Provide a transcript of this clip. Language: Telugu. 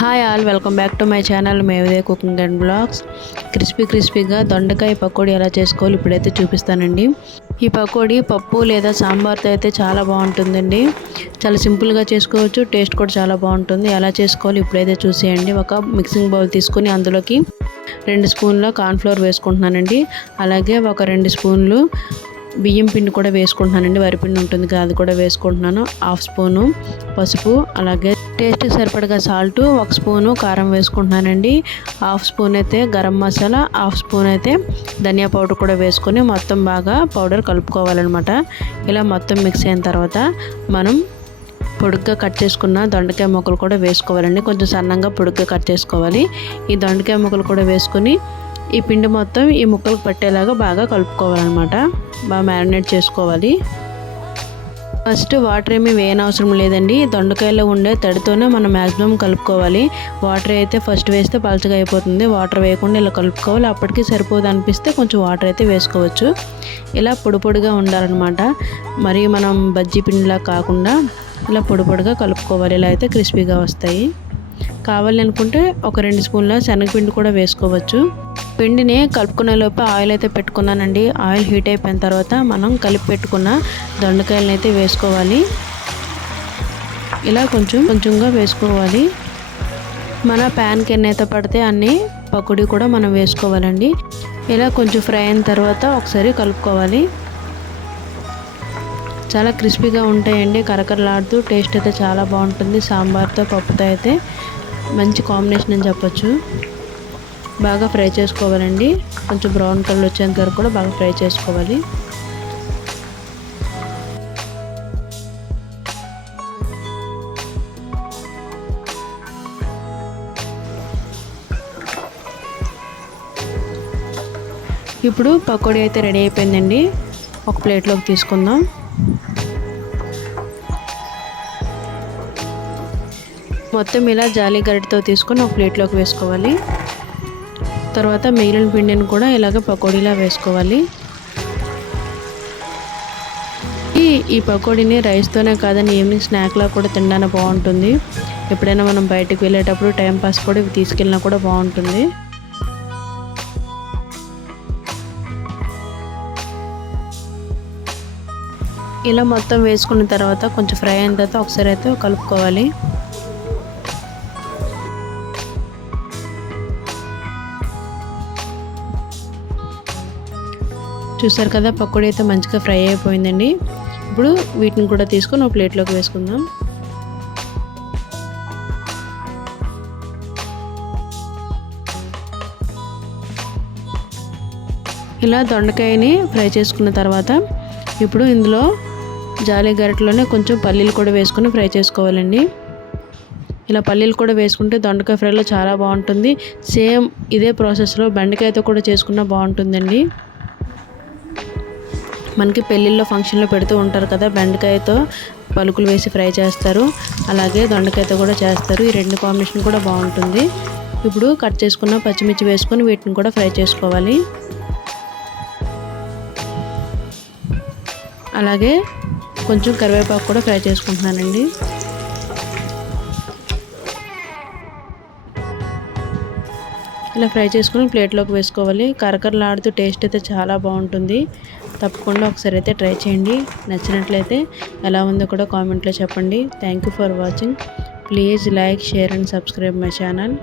Hi all welcome back to my channel మేవిదే cooking and blogs crispy క్రిస్పీగా దొండకాయ పకోడీ ఎలా చేసుకోవాలి ఇప్పుడైతే చూపిస్తానండి. ఈ పకోడీ పప్పు లేదా సాంబార్తో అయితే చాలా బాగుంటుందండి. చాలా సింపుల్గా చేసుకోవచ్చు టేస్ట్ కూడా చాలా బాగుంటుంది. ఎలా చేసుకోవాలి ఇప్పుడైతే చూసేయండి. ఒక మిక్సింగ్ బౌల్ తీసుకొని అందులోకి రెండు స్పూన్ల కార్న్ఫ్లోర్ వేసుకుంటున్నానండి. అలాగే ఒక రెండు స్పూన్లు బియ్యం పిండి కూడా వేసుకుంటున్నానండి. వరిపిండి ఉంటుంది కదా అది కూడా వేసుకుంటున్నాను. హాఫ్ స్పూను పసుపు అలాగే టేస్ట్ సరిపడగా సాల్ట్ ఒక స్పూను కారం వేసుకుంటున్నానండి. హాఫ్ స్పూన్ అయితే గరం మసాలా హాఫ్ స్పూన్ అయితే ధనియా పౌడర్ కూడా వేసుకొని మొత్తం బాగా పౌడర్ కలుపుకోవాలన్నమాట. ఇలా మొత్తం మిక్స్ అయిన తర్వాత మనం పొడుగ్గా కట్ చేసుకున్న దొండకాయ ముక్కలు కూడా వేసుకోవాలండి. కొంచెం సన్నంగా పొడుగ్గా కట్ చేసుకోవాలి. ఈ దొండకాయ ముక్కలు కూడా వేసుకొని ఈ పిండి మొత్తం ఈ ముక్కలకు పట్టేలాగా బాగా కలుపుకోవాలన్నమాట. బాగా మ్యారినేట్ చేసుకోవాలి. ఫస్ట్ వాటర్ ఏమీ వేయనవసరం లేదండి. దొండకాయలో ఉండే తడితోనే మనం మ్యాక్సిమం కలుపుకోవాలి. వాటర్ అయితే ఫస్ట్ వేస్తే పలచగా అయిపోతుంది. వాటర్ వేయకుండా ఇలా కలుపుకోవాలి. అప్పటికి సరిపోదు అనిపిస్తే కొంచెం వాటర్ అయితే వేసుకోవచ్చు. ఇలా పొడి పొడిగా ఉండాలన్నమాట. మరి మనం బజ్జీ పిండిలా కాకుండా ఇలా పొడి పొడిగా కలుపుకోవాలి. ఇలా అయితే క్రిస్పీగా వస్తాయి. కావాలి అనుకుంటే ఒక రెండు స్పూన్ల శనగపిండి కూడా వేసుకోవచ్చు. పిండిని కలుపుకునే లోపు ఆయిల్ అయితే పెట్టుకున్నానండి. ఆయిల్ హీట్ అయిపోయిన తర్వాత మనం కలిపి పెట్టుకున్న దొండకాయలను అయితే వేసుకోవాలి. ఇలా కొంచెం కొంచెంగా వేసుకోవాలి. మన ప్యాన్కి ఎన్నైతే పడితే అన్ని పకోడీ కూడా మనం వేసుకోవాలండి. ఇలా కొంచెం ఫ్రై అయిన తర్వాత ఒకసారి కలుపుకోవాలి. చాలా క్రిస్పీగా ఉంటాయండి. కరకరలాడుతూ టేస్ట్ అయితే చాలా బాగుంటుంది. సాంబార్తో పప్పుతో అయితే మంచి కాంబినేషన్ అని చెప్పొచ్చు. బాగా ఫ్రై చేసుకోవాలండి. కొంచెం బ్రౌన్ కలర్ వచ్చేంత వరకు కూడా బాగా ఫ్రై చేసుకోవాలి. ఇప్పుడు పకోడీ అయితే రెడీ అయిపోయిందండి. ఒక ప్లేట్లోకి తీసుకుందాం. మొత్తం ఇలా జాలి గరిటతో తీసుకొని ఒక ప్లేట్లోకి వేసుకోవాలి. తర్వాత మిగిలిన పిండిని కూడా ఇలాగ పకోడీలా వేసుకోవాలి. ఈ ఈ పకోడీని రైస్తోనే కాదని ఈవినింగ్ స్నాక్లా కూడా తినడానికి బాగుంటుంది. ఎప్పుడైనా మనం బయటకు వెళ్ళేటప్పుడు టైంపాస్ కూడా ఇవి తీసుకెళ్ళినా కూడా బాగుంటుంది. ఇలా మొత్తం వేసుకున్న తర్వాత కొంచెం ఫ్రై అయిన తర్వాత ఒకసారి అయితే కలుపుకోవాలి. చూసారు కదా పకోడీ అయితే మంచిగా ఫ్రై అయిపోయిందండి. ఇప్పుడు వీటిని కూడా తీసుకొని ఒక ప్లేట్లోకి వేసుకుందాం. ఇలా దొండకాయని ఫ్రై చేసుకున్న తర్వాత ఇప్పుడు ఇందులో జాలి గరిటలోనే కొంచెం పల్లీలు కూడా వేసుకొని ఫ్రై చేసుకోవాలండి. ఇలా పల్లీలు కూడా వేసుకుంటే దొండకాయ ఫ్రైలో చాలా బాగుంటుంది. సేమ్ ఇదే ప్రాసెస్లో బెండకాయతో కూడా చేసుకున్నా బాగుంటుందండి. మనకి పెళ్ళిళ్ళలో ఫంక్షన్లో పెడుతూ ఉంటారు కదా బెండకాయతో పలుకులు వేసి ఫ్రై చేస్తారు. అలాగే దొండకాయతో కూడా చేస్తారు. ఈ రెండు కాంబినేషన్ కూడా బాగుంటుంది. ఇప్పుడు కట్ చేసుకున్న పచ్చిమిర్చి వేసుకొని వీటిని కూడా ఫ్రై చేసుకోవాలి. అలాగే కొంచెం కరివేపాకు కూడా ఫ్రై చేసుకుంటున్నానండి. ఇలా ఫ్రై చేసుకుని ప్లేట్లోకి వేసుకోవాలి. కరకరలాడుతూ టేస్ట్ అయితే చాలా బాగుంటుంది. తప్పకుండా ఒకసారి అయితే ట్రై చేయండి. నచ్చినట్లయితే ఎలా ఉందో కూడా కామెంట్లో చెప్పండి. Thank you for watching please like share and subscribe my channel